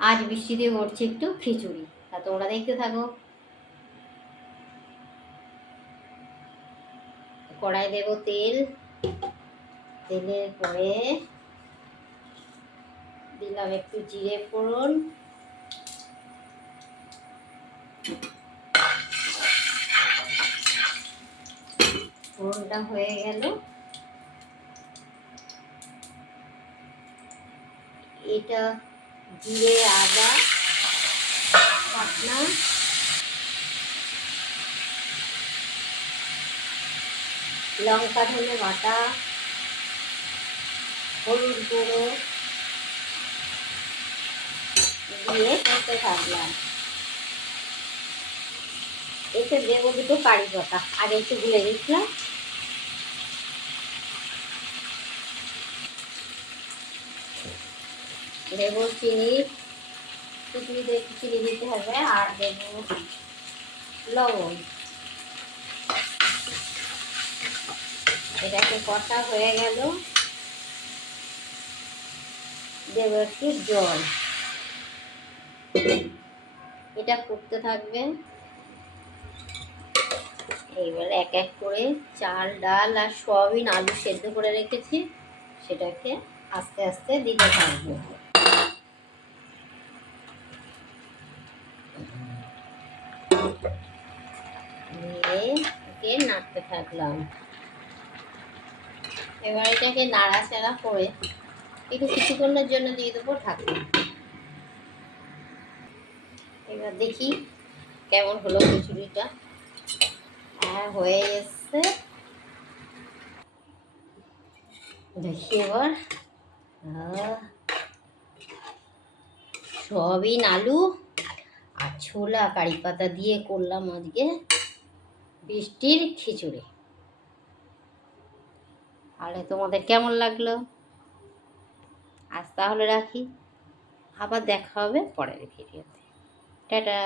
আজ বৃষ্টি দিয়ে করছি একটু খিচুড়ি, তা তোমরা দেখতে থাকো। কড়াই দেব তেল, তেলের পরে দিলাম একটু জিরে ফোড়ন, ফোড়নটা হয়ে গেল, এটা জিরে আদা বাটনা, লঙ্কা ধনে বাটা, হলুদ গুঁড়ো দিয়ে করতে থাকলাম। এতে দেবো দুটো কারি পাতা, আগে একটু গুলে দিচ্ছিলাম। দেবো চিনি, খিচুড়িতে একটু চিনি দিতে হবে, আর দেবো লবণ। এটাকে কষা হয়ে গেল, দেব একটু জল, এটা ফুটতে থাকবে। এইবার এক এক করে চাল ডাল আর সয়াবিন আলু সেদ্ধ করে রেখেছি, সেটাকে আস্তে আস্তে দিতে থাকবো। দিয়ে ওকে নাড়তে থাকলাম। এবার এটাকে নাড়াচাড়া করে একটু কিছুক্ষণের জন্য দিয়ে দেবো ঢাকনা। এবার দেখি কেমন হলো খিচুড়িটা। হ্যাঁ, হয়ে এসছে। দেখি এবার সয়াবিন আলু আর ছোলা কারি পাতা দিয়ে করলাম আজকে বৃষ্টির খিচুড়ি। তাহলে তোমাদের কেমন লাগলো? আজ তাহলে রাখি, আবার দেখা হবে পরের ভিডিওতে। টাটা।